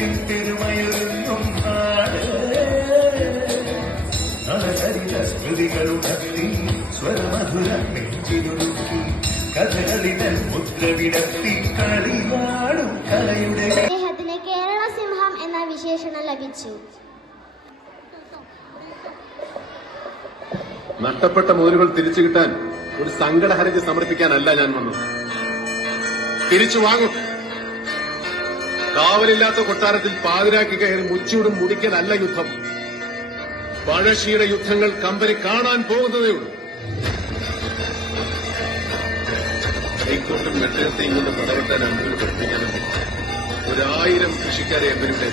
നാട്ടിൻ പെരുമയൊരുങ്ങും നാട് നളചരിത സ്മൃതികളുണർത്തി സ്വരമധുരം നെഞ്ചിലൊരുക്കി കഥകളിതൻ മുദ്രവിടത്തി കളിവാടും കലയുടെ അദ്ദേഹത്തിന് കേരള സിംഹം എന്ന വിശേഷണം ലഭിച്ചു. നഷ്ടപ്പെട്ട മുതലുകൾ തിരിച്ചു കിട്ടാൻ ഒരു സങ്കട ഹർജി സമർപ്പിക്കാനല്ല ഞാൻ വന്നത്. തിരിച്ചു വാങ്ങും. കാവലില്ലാത്ത കൊട്ടാരത്തിൽ പാതിരാക്കി കയറി മുച്ചൂടും മുടിക്കലല്ല യുദ്ധം. പഴശ്ശിയുടെ യുദ്ധങ്ങൾ കമ്പനി കാണാൻ പോകുന്നതേ ഉള്ളൂ. കൈക്കോട്ടും വെട്ടകത്തെയും കൊണ്ട് പടവെട്ടാൻ അമ്പൂർ പഠിപ്പിക്കാനും 1000 കൃഷിക്കാരെ അമ്പൂരിവിടെ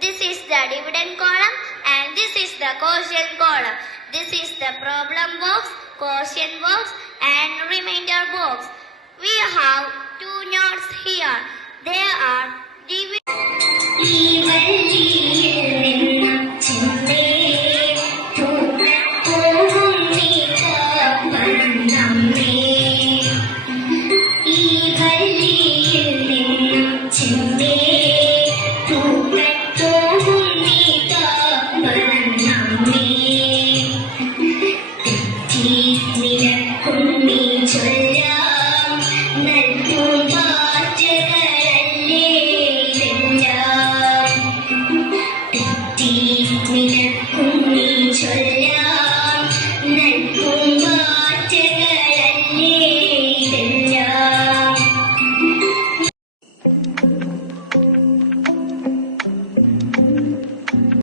This is the dividend column and this is the quotient column. This is the problem box, quotient box and remainder box. We have 2 notes here. They are dividend.